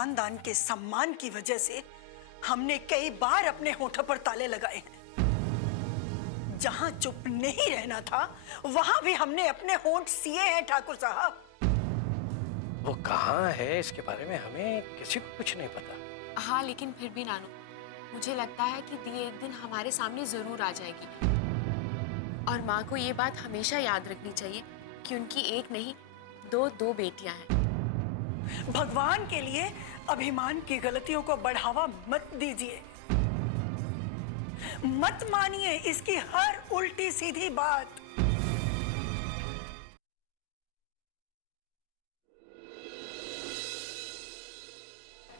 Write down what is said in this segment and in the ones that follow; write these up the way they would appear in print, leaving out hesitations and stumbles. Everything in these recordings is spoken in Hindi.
खानदान के सम्मान की वजह से हमने कई बार अपने होठों पर ताले लगाए हैं। जहां चुप नहीं रहना था वहां भी हमने अपने होंठ सिए हैं ठाकुर साहब। वो कहाँ है इसके बारे में हमें किसी को कुछ नहीं पता। हाँ, लेकिन फिर भी नानू, मुझे लगता है कि दी एक दिन हमारे सामने जरूर आ जाएगी। और माँ को ये बात हमेशा याद रखनी चाहिए कि उनकी एक नहीं दो बेटियां हैं। भगवान के लिए अभिमान की गलतियों को बढ़ावा मत दीजिए, मत मानिए इसकी हर उल्टी सीधी बात।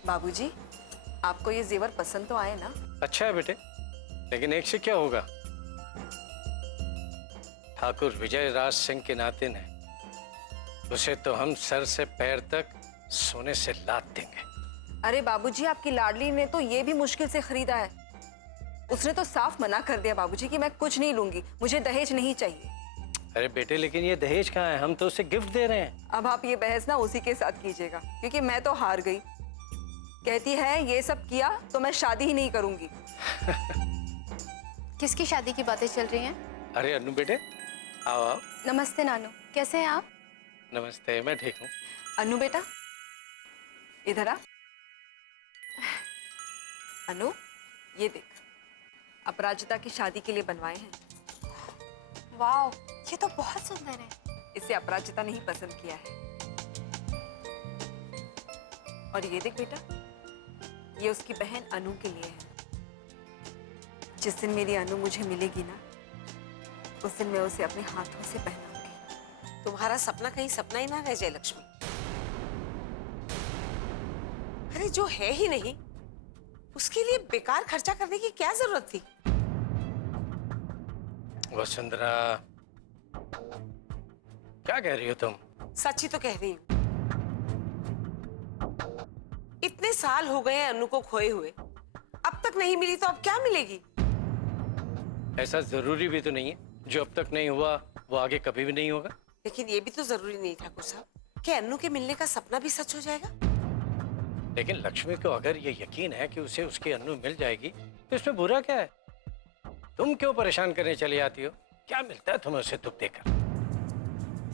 बाबूजी, आपको ये जेवर पसंद तो आए ना? अच्छा है बेटे, लेकिन एक से क्या होगा, ठाकुर विजय राज सिंह के नाते ने उसे तो हम सर से पैर तक सोने से लाद देंगे। अरे बाबूजी, आपकी लाडली ने तो ये भी मुश्किल से खरीदा है। उसने तो साफ मना कर दिया बाबूजी कि मैं कुछ नहीं लूंगी, मुझे दहेज नहीं चाहिए। अरे बेटे, लेकिन ये दहेज कहाँ है, हम तो उसे गिफ्ट दे रहे हैं। अब आप ये बहस ना उसी के साथ कीजिएगा, क्योंकि मैं तो हार गई। कहती है ये सब किया तो मैं शादी ही नहीं करूंगी। किसकी शादी की बातें चल रही हैं? अरे अन्नू बेटे, आओ आओ। नमस्ते नानू, कैसे हैं आप? नमस्ते, मैं ठीक हूँ। अनु बेटा इधर आ। अनु, ये देख, अपराजिता की शादी के लिए बनवाए हैं। वाह, ये तो बहुत सुंदर है। इसे अपराजिता ने ही पसंद किया है। और ये देख बेटा, ये उसकी बहन अनु के लिए है। जिस दिन मेरी अनु मुझे मिलेगी ना, उस दिन मैं उसे अपने हाथों से पहनाऊंगी। तुम्हारा सपना कहीं सपना ही ना रह जाए लक्ष्मी। अरे जो है ही नहीं उसके लिए बेकार खर्चा करने की क्या जरूरत थी? वसुंधरा, क्या कह रही हो तुम? सच ही तो कह रही हूँ। इतने साल हो गए अनु को खोए हुए, अब तक नहीं मिली तो अब क्या मिलेगी? ऐसा जरूरी भी तो नहीं है, जो अब तक नहीं हुआ वो आगे कभी भी नहीं होगा। लेकिन ये भी तो जरूरी नहीं ठाकुर साहब कि अनु के मिलने का सपना भी सच हो जाएगा। लेकिन लक्ष्मी को अगर ये यकीन है कि उसे उसकी अनु मिल जाएगी तो इसमें बुरा क्या है? तुम क्यों परेशान करने चली आती हो? क्या मिलता है तुम्हें उसे दुख देकर?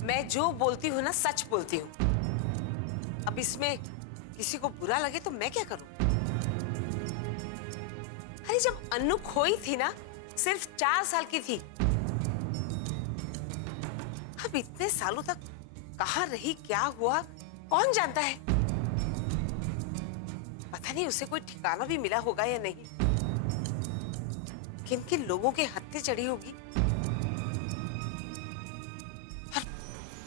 मैं जो बोलती हूँ ना सच बोलती हूँ। अब इसमें किसी को बुरा लगे तो मैं क्या करूं? अरे जब अनु खोई थी ना, सिर्फ 4 साल की थी। अब इतने सालों तक कहाँ रही, क्या हुआ, कौन जानता है? पता नहीं उसे कोई ठिकाना भी मिला होगा या नहीं। किन किन लोगों के हत्थे चढ़ी होगी। और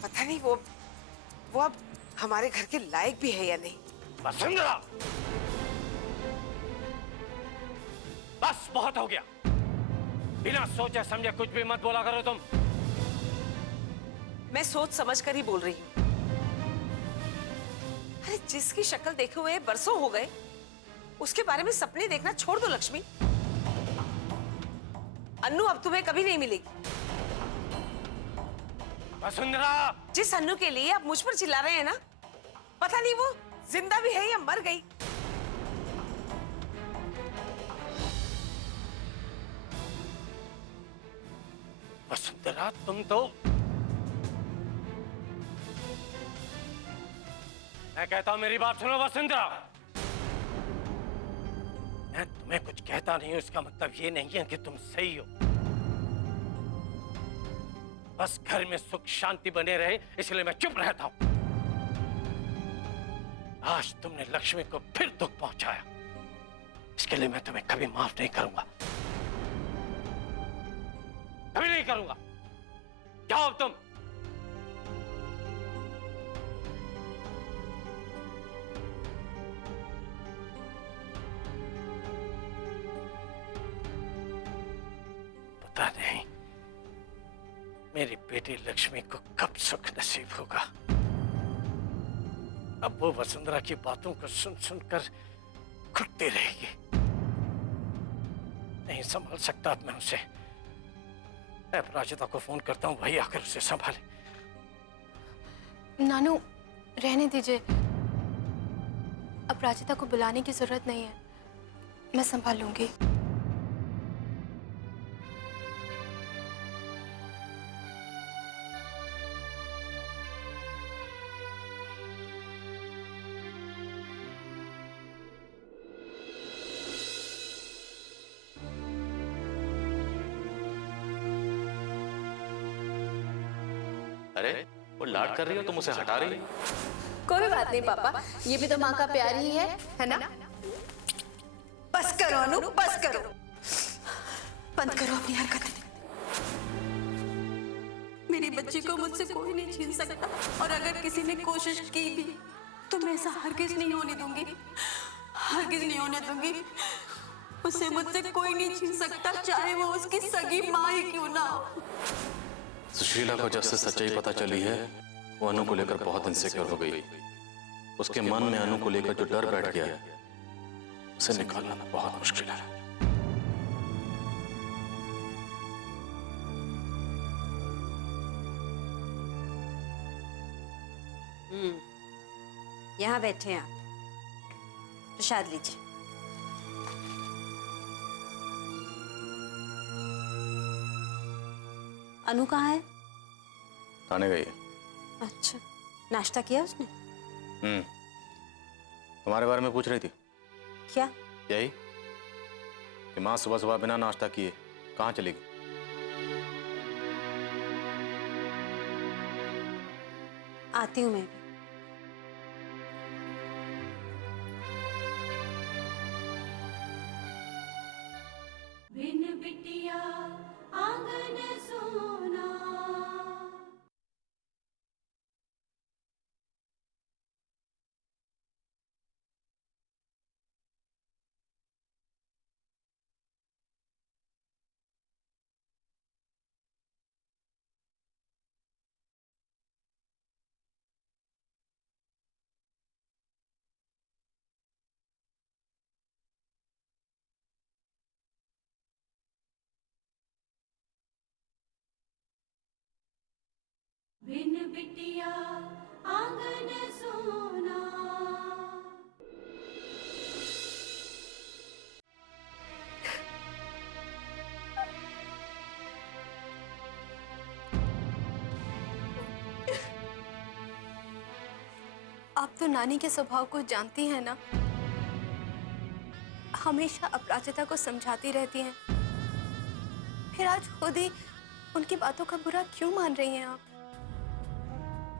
पता नहीं वो अब हमारे घर के लायक भी है या नहीं। वसुंधरा, बस बहुत हो गया। बिना सोचे समझे कुछ भी मत बोला करो तुम। मैं सोच समझ कर ही बोल रही हूँ। अरे जिसकी शक्ल देखे हुए बरसों हो गए, उसके बारे में सपने देखना छोड़ दो लक्ष्मी। अन्नू अब तुम्हें कभी नहीं मिलेगी। वसुंधरा, जिस अन्नू के लिए आप मुझ पर चिल्ला रहे हैं ना, पता नहीं वो जिंदा भी है या मर गई। वसुंधरा, तुम तो, मैं कहता हूं मेरी बात सुनो वसुंधरा। मैं तुम्हें कुछ कहता नहीं हूं, इसका मतलब ये नहीं है कि तुम सही हो। बस घर में सुख शांति बने रहे इसलिए मैं चुप रहता हूं। आज तुमने लक्ष्मी को फिर दुख पहुंचाया, इसके लिए मैं तुम्हें कभी माफ नहीं करूंगा, कभी नहीं करूंगा। जाओ तुम। पता नहीं मेरी बेटी लक्ष्मी को कब सुख नसीब होगा। अब वो वसुंधरा की बातों को सुन सुनकर घुटती रहेगी। नहीं संभाल सकता अब मैं उसे। मैं अपराजिता को फोन करता हूँ, वही आकर उसे संभाले। नानू, रहने दीजिए। अब अपराजिता को बुलाने की जरूरत नहीं है, मैं संभाल लूंगी। अरे वो लाड कर रही हो, तुम उसे हटा रही हो। कोई बात नहीं पापा, ये भी तो माँ का प्यार ही है ना? बस करो अनु, बस करो, बंद करो अपनी हरकतें। मेरी बच्ची को मुझसे कोई नहीं छीन सकता, और अगर किसी ने कोशिश की भी तो मैं ऐसा हरगिज नहीं होने दूंगी, हरगिज नहीं होने दूंगी। उसे मुझसे कोई नहीं छीन सकता, चाहे वो उसकी सगी माँ ही क्यों ना हो। सुशीला को जब से सच्चाई पता चली है, वो अनु को लेकर बहुत इनसिक्योर हो गई। उसके मन में अनु को लेकर जो डर बैठ गया है, उसे निकालना बहुत मुश्किल है। यहाँ बैठे हैं आप, प्रसाद लीजिए। अनु कहाँ है? थाने गई है। अच्छा, नाश्ता किया उसने? तुम्हारे बारे में पूछ रही थी। क्या? यही कि माँ सुबह सुबह बिना नाश्ता किए कहाँ चली गई। आती हूँ मैं भी। बिन बिटिया आंगन सोना। आप तो नानी के स्वभाव को जानती हैं ना, हमेशा अपराजिता को समझाती रहती हैं, फिर आज खुद ही उनकी बातों का बुरा क्यों मान रही हैं आप?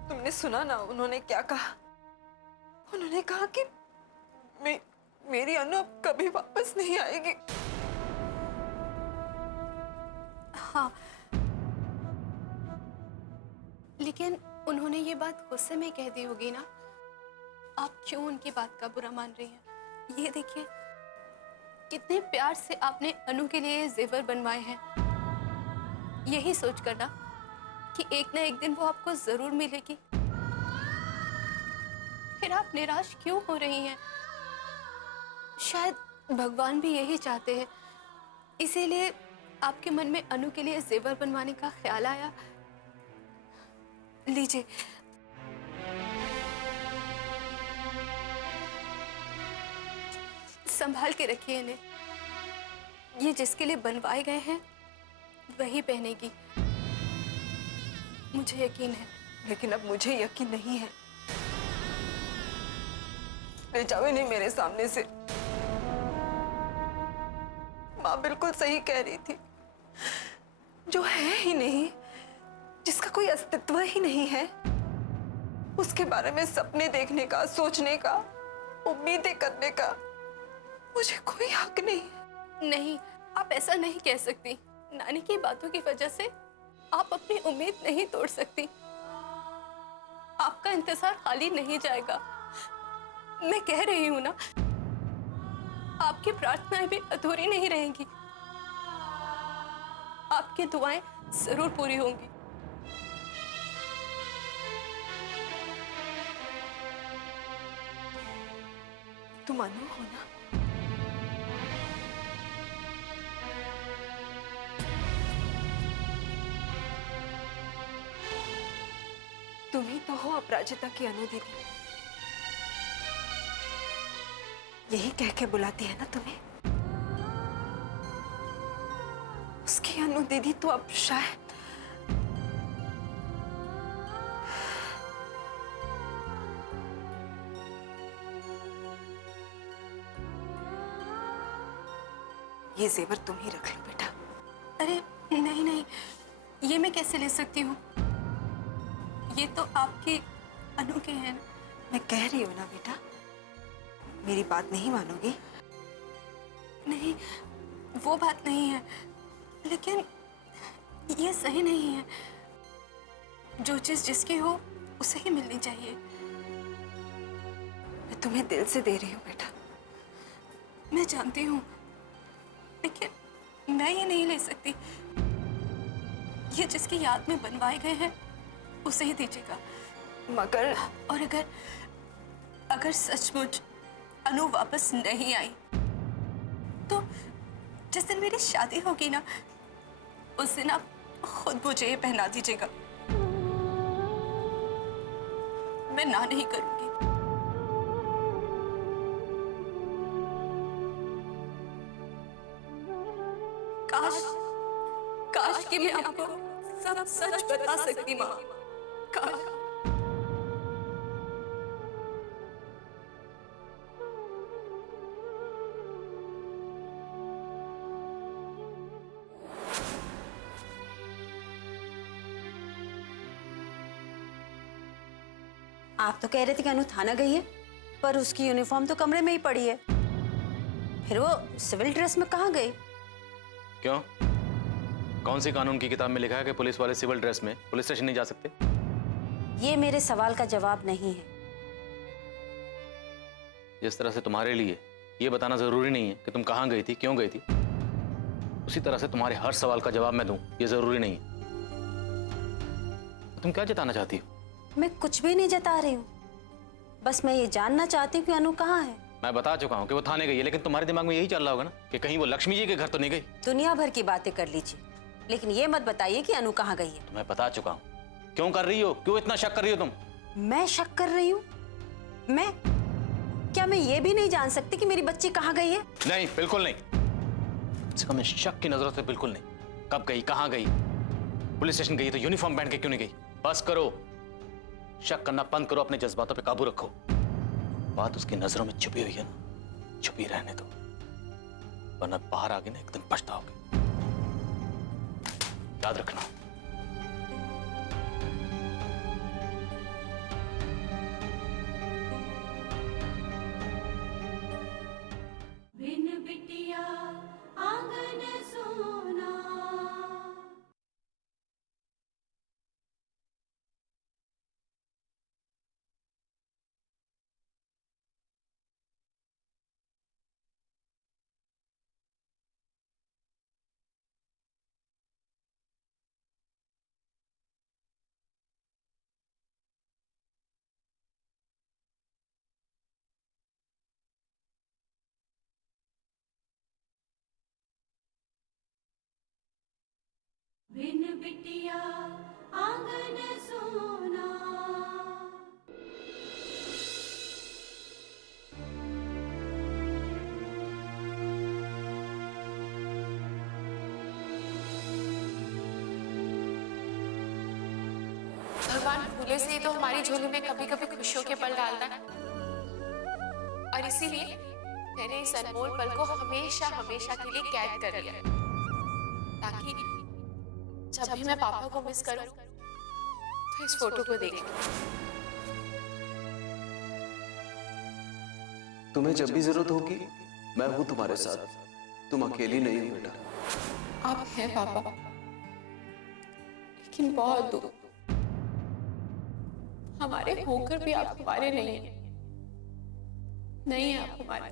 तुमने सुना ना उन्होंने क्या कहा? उन्होंने कहा कि मेरी अनु अब कभी वापस नहीं आएगी। हाँ, लेकिन उन्होंने ये बात गुस्से में कह दी होगी ना। आप क्यों उनकी बात का बुरा मान रही हैं? ये देखिए, कितने प्यार से आपने अनु के लिए जेवर बनवाए हैं, यही सोच कर ना कि एक ना एक दिन वो आपको जरूर मिलेगी। फिर आप निराश क्यों हो रही हैं? शायद भगवान भी यही चाहते हैं, इसीलिए आपके मन में अनु के लिए जेवर बनवाने का ख्याल आया। लीजिए, संभाल के रखिए इन्हें। ये जिसके लिए बनवाए गए हैं वही पहनेगी, मुझे यकीन है। लेकिन अब मुझे यकीन नहीं है। ले जाओ इन्हें मेरे सामने से। माँ बिल्कुल सही कह रही थी, जो है ही नहीं, जिसका कोई अस्तित्व ही नहीं है, उसके बारे में सपने देखने का, सोचने का, उम्मीदें करने का मुझे कोई हक नहीं है। नहीं, आप ऐसा नहीं कह सकती। नानी की बातों की वजह से आप अपनी उम्मीद नहीं तोड़ सकती। आपका इंतजार खाली नहीं जाएगा। मैं कह रही हूं ना, आपकी प्रार्थनाएं भी अधूरी नहीं रहेंगी। आपकी दुआएं जरूर पूरी होंगी। तुम अनु हो ना? तुम ही तो हो अपराजिता की अनु दीदी। यही कह के बुलाती है ना तुम्हें? उसकी अनु दीदी तो अब शायद ये जेवर तुम ही रख लो बेटा। अरे नहीं नहीं, ये मैं कैसे ले सकती हूँ? ये तो आपके अनु के हैं। मैं कह रही हूँ ना बेटा, मेरी बात नहीं मानोगी? नहीं, वो बात नहीं है, लेकिन ये सही नहीं है। जो चीज जिसकी हो उसे ही मिलनी चाहिए। मैं तुम्हें दिल से दे रही हूँ बेटा। मैं जानती हूँ, लेकिन मैं ये नहीं ले सकती। ये जिसकी याद में बनवाए गए हैं उसे ही दीजिएगा। मगर और अगर सचमुच अनु वापस नहीं आई तो जिस दिन मेरी शादी होगी ना, उस दिन आप खुद मुझे ये पहना दीजिएगा। मैं ना नहीं करूंगी। काश कि मैं आपको सब सच बता सकती माँ। काश। आप तो कह रहे थे कि अनु थाना गई है, पर उसकी यूनिफॉर्म तो कमरे में ही पड़ी है। फिर वो सिविल ड्रेस में कहाँ गई? क्यों? कौन सी कानून की किताब में लिखा है कि पुलिस वाले सिविल ड्रेस में पुलिस स्टेशन नहीं जा सकते? ये मेरे सवाल का जवाब नहीं है। जिस तरह से तुम्हारे लिए ये बताना जरूरी नहीं है कि तुम कहाँ गई थी, क्यों गई थी, उसी तरह से तुम्हारे हर सवाल का जवाब मैं दूं ये जरूरी नहीं है। तुम क्या जताना चाहती हो? मैं कुछ भी नहीं जता रही हूँ, बस मैं ये जानना चाहती हूँ कि अनु कहाँ है। मैं बता चुका हूँ कि वो थाने गई है, लेकिन तुम्हारे दिमाग में यही चल रहा होगा ना कि कहीं वो लक्ष्मी जी के घर तो नहीं गई। दुनिया भर की बातें कर लीजिए, लेकिन ये मत बताइए कि अनु कहाँ गई है। मैं बता चुका हूँ। क्यों कर रही हो? क्यों इतना शक कर रही हो तुम? मैं शक कर रही हूँ? क्या मैं ये भी नहीं जान सकती कि मेरी बच्ची कहाँ गई है? नहीं, बिल्कुल नहीं। कम से कम शक की नजरों से बिल्कुल नहीं। कब गई, कहाँ गई? पुलिस स्टेशन गई तो यूनिफॉर्म पहन के क्यों नहीं गई? बस करो, शक करना बंद करो, अपने जज्बातों पे काबू रखो। बात उसकी नजरों में छुपी हुई है ना, छुपी रहने दो, वरना बाहर आगे ना एकदम पछताओगे। याद रखना। बिन बिटिया आंगन सोना। बिन बिटिया आंगन सोना। भगवान भूले से ही तो हमारी झोली में कभी कभी खुशियों के पल डालता है, और इसीलिए मैंने इस अनमोल पल को हमेशा हमेशा के लिए कैद कर लिया, ताकि जब भी मैं पापा को मिस करूं तो इस फोटो को देखूं। तुम्हें जब भी जरूरत होगी मैं हूं तुम्हारे साथ। तुम अकेली नहीं हो बेटा। आप हैं पापा, लेकिन बहुत दूर। हमारे होकर भी आप हमारे नहीं हैं। नहीं है आप हमारे।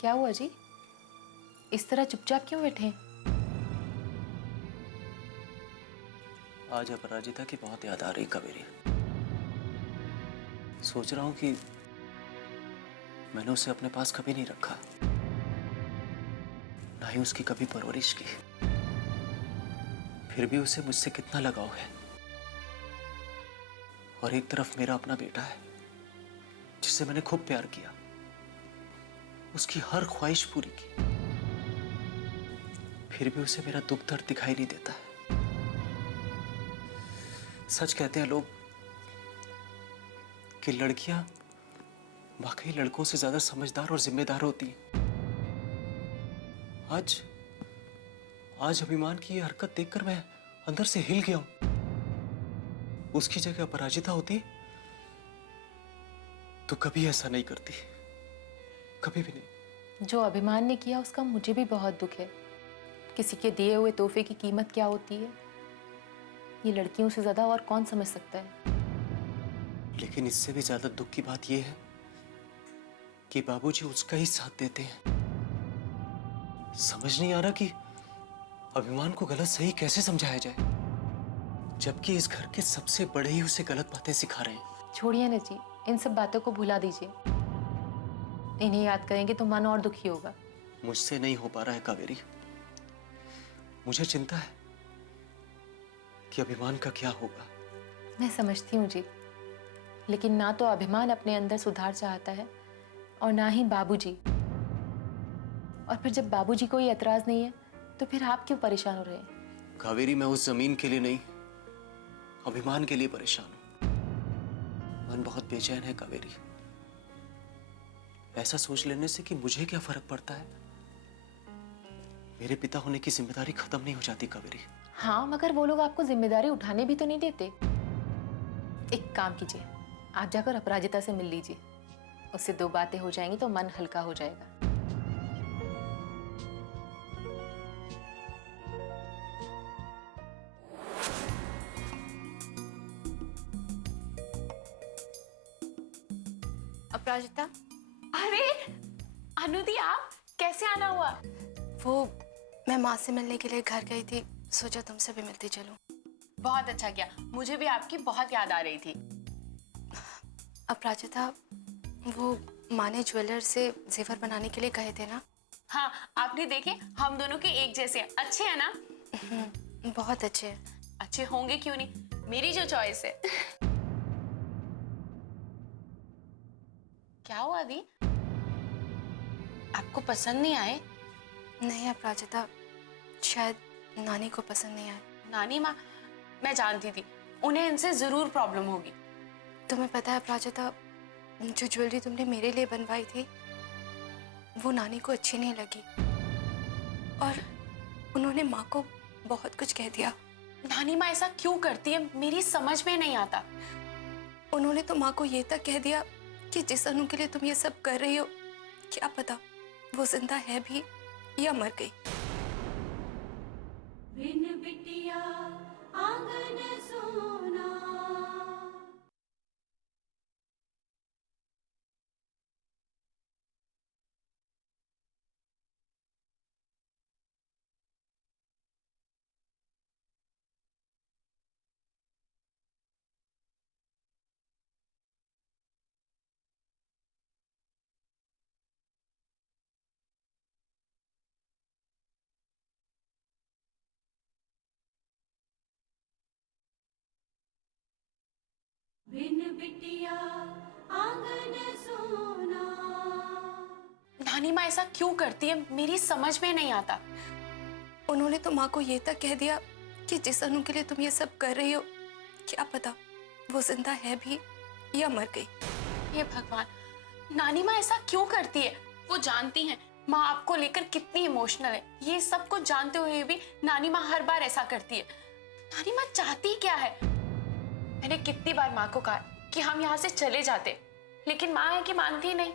क्या हुआ जी? इस तरह चुपचाप क्यों बैठे? आज अपराजिता की बहुत याद आ रही कावेरी। सोच रहा हूं कि मैंने उसे अपने पास कभी नहीं रखा। ना ही उसकी कभी परवरिश की। फिर भी उसे मुझसे कितना लगाव है। और एक तरफ मेरा अपना बेटा है जिसे मैंने खूब प्यार किया, उसकी हर ख्वाहिश पूरी की, फिर भी उसे मेरा दुख दर्द दिखाई नहीं देता है। सच कहते हैं लोग कि लड़कियां वाकई लड़कों से ज्यादा समझदार और जिम्मेदार होती हैं। आज अभिमान की ये हरकत देखकर मैं अंदर से हिल गया हूं। उसकी जगह अपराजिता होती तो कभी ऐसा नहीं करती, कभी भी नहीं। जो अभिमान ने किया उसका मुझे भी बहुत दुख है। किसी के दिए हुए तोहफे की कीमत क्या होती है ये लड़कियों से ज्यादा और कौन समझ सकता है। लेकिन इससे भी ज्यादा दुख की बात यह है कि बाबूजी उसका ही साथ देते हैं। समझ नहीं आ रहा कि अभिमान को गलत सही कैसे समझाया जाए, जबकि इस घर के सबसे बड़े ही उसे गलत बातें सिखा रहे हैं। छोड़िए ना जी, इन सब बातों को भुला दीजिए। इन्हें याद करेंगे तो मन और दुखी होगा। मुझसे नहीं हो पा रहा है कावेरी। मुझे चिंता है कि अभिमान का क्या होगा। मैं समझती हूँ जी, लेकिन ना तो अभिमान अपने अंदर सुधार चाहता है और ना ही बाबूजी। और फिर जब बाबूजी को ये एतराज नहीं है तो फिर आप क्यों परेशान हो रहे हैं? कावेरी, मैं उस जमीन के लिए नहीं, अभिमान के लिए परेशान हूं। मन बहुत बेचैन है कावेरी। ऐसा सोच लेने से कि मुझे क्या फर्क पड़ता है, मेरे पिता होने की जिम्मेदारी खत्म नहीं हो जाती कावेरी। हाँ, मगर वो लोग आपको जिम्मेदारी उठाने भी तो नहीं देते। एक काम कीजिए, आप जाकर अपराजिता से मिल लीजिए। उससे 2 बातें हो जाएंगी तो मन हल्का हो जाएगा। अपराजिता, अरे अनुदी, आप कैसे आना हुआ? वो मैं माँ से मिलने के लिए घर गई थी, सोचा तुमसे भी मिलती चलूं। बहुत अच्छा किया, मुझे भी आपकी बहुत याद आ रही थी। अपराजिता, वो माँ ने ज्वेलर से जेवर बनाने के लिए कहे थे ना? हाँ, आपने देखे हम दोनों के एक जैसे हैं। अच्छे हैं ना? बहुत अच्छे हैं। अच्छे होंगे क्यों नहीं, मेरी जो चॉइस है। क्या हुआ दी? आपको पसंद नहीं आए? नहीं अपराजिता, शायद नानी को पसंद नहीं आए। नानी माँ, मैं जानती थी उन्हें इनसे जरूर प्रॉब्लम होगी। तुम्हें पता है अपराजिता, जो ज्वेलरी तुमने मेरे लिए बनवाई थी वो नानी को अच्छी नहीं लगी और उन्होंने माँ को बहुत कुछ कह दिया। नानी माँ ऐसा क्यों करती है, मेरी समझ में नहीं आता। उन्होंने तो माँ को ये तक कह दिया कि जिस अनु के लिए तुम ये सब कर रही हो, क्या पता वो जिंदा है भी या मर गई। बिन बिटिया आंगन सोना। बिन बिटिया आंगन सोना। नानी माँ ऐसा क्यों करती है, मेरी समझ में नहीं आता। उन्होंने तो माँ को ये तक कह दिया कि जिस अनु के लिए तुम ये सब कर रही हो, क्या पता वो जिंदा है भी या मर गई। हे भगवान, नानी माँ ऐसा क्यों करती है? वो जानती हैं माँ आपको लेकर कितनी इमोशनल है। ये सब कुछ जानते हुए भी नानी माँ हर बार ऐसा करती है। नानी माँ चाहती क्या है? मैंने कितनी बार माँ को कहा कि हम यहाँ से चले जाते, लेकिन माँ है कि मानती ही नहीं।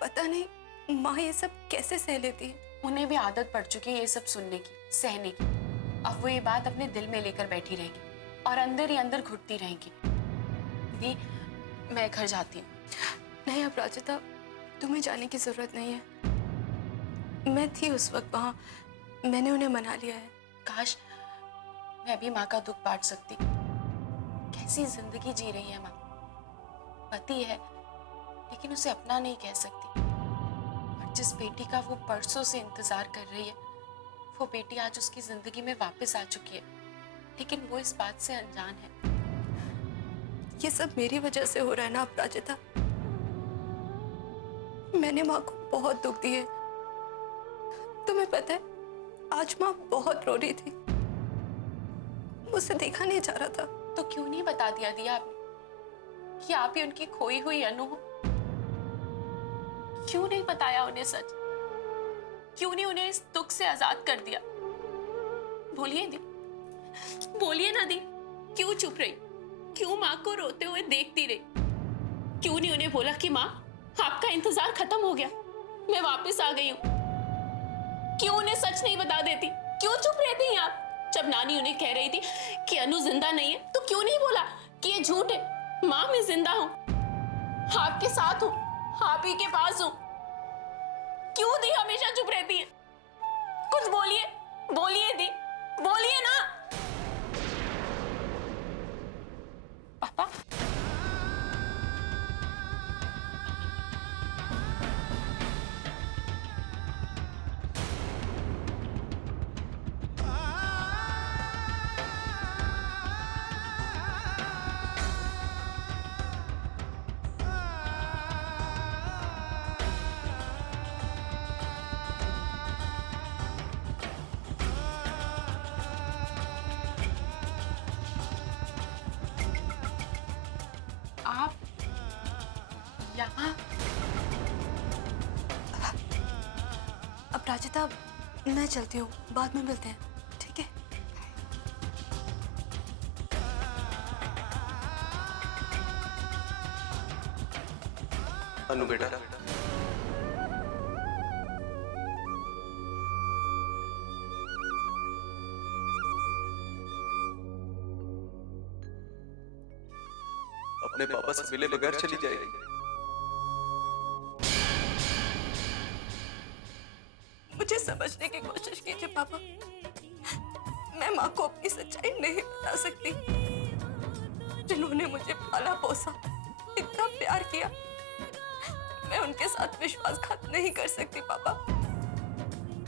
पता नहीं माँ ये सब कैसे सह लेती है। उन्हें भी आदत पड़ चुकी है ये सब सुनने की, सहने की। अब वो ये बात अपने दिल में लेकर बैठी रहेंगी और अंदर ही अंदर घुटती रहेंगी। दी, मैं घर जाती हूँ। नहीं अपराजिता, तुम्हें जाने की जरूरत नहीं है। मैं थी उस वक्त वहाँ, मैंने उन्हें मना लिया है। काश मैं भी माँ का दुख बांट सकती। कैसी जिंदगी जी रही है माँ। पति है लेकिन उसे अपना नहीं कह सकती। और जिस बेटी का वो बरसों से इंतजार कर रही है वो बेटी आज उसकी जिंदगी में वापस आ चुकी है, लेकिन वो इस बात से अनजान है। ये सब मेरी वजह से हो रहा है ना अपराजिता। मैंने माँ को बहुत दुख दिए। तुम्हें पता है, आज माँ बहुत रो रही थी, मुझसे देखा नहीं जा रहा था। तो क्यों नहीं बता दिया आपने कि आप ही उनकी खोई हुई अनु हो? क्यों नहीं बताया उन्हें सच? क्यों नहीं उन्हें इस दुख से आजाद कर दिया? बोलिए दी, बोलिए ना दी, क्यों चुप रही? क्यों माँ को रोते हुए देखती रही? क्यों नहीं उन्हें बोला कि माँ, आपका इंतजार खत्म हो गया, मैं वापस आ गई हूँ? क्यों उन्हें सच नहीं बता देती? क्यों चुप रहती हैं आप? जब नानी उन्हें कह रही थी कि अनु जिंदा नहीं है, तो क्यों नहीं बोला कि ये झूठ है? माँ, मैं जिंदा हूँ, आपके साथ हूँ, आप ही के पास हूँ। क्यों दी हमेशा चुप रहती है? कुछ बोलिए, बोलिए दी, बोलिए ना। पापा, आप यहाँ? अपराजिता, मैं चलती हूँ, बाद में मिलते हैं, ठीक है? अनु बेटा, अपने पापा से मिले बगैर चली जाएगी। मुझे समझने की कोशिश कीजिए पापा। मैं माँ को अपनी सच्चाई नहीं बता सकती। जिन्होंने मुझे पाला पोसा, इतना प्यार किया, मैं उनके साथ विश्वासघात नहीं कर सकती पापा।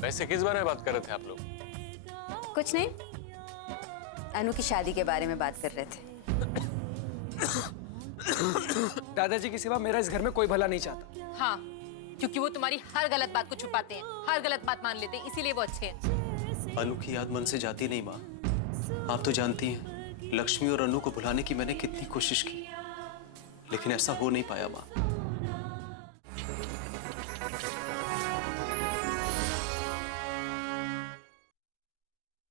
वैसे किस बारे में बात कर रहे थे आप लोग? कुछ नहीं, अनु की शादी के बारे में बात कर रहे थे। दादाजी के सिवा मेरा इस घर में कोई भला नहीं चाहता। हाँ, क्योंकि वो तुम्हारी हर गलत बात को छुपाते हैं, हर गलत बात मान लेते हैं, इसीलिए वो अच्छे हैं। अनु की याद मन से जाती नहीं माँ। आप तो जानती हैं, लक्ष्मी और अनु को भुलाने की मैंने कितनी कोशिश की, लेकिन ऐसा हो नहीं पाया माँ।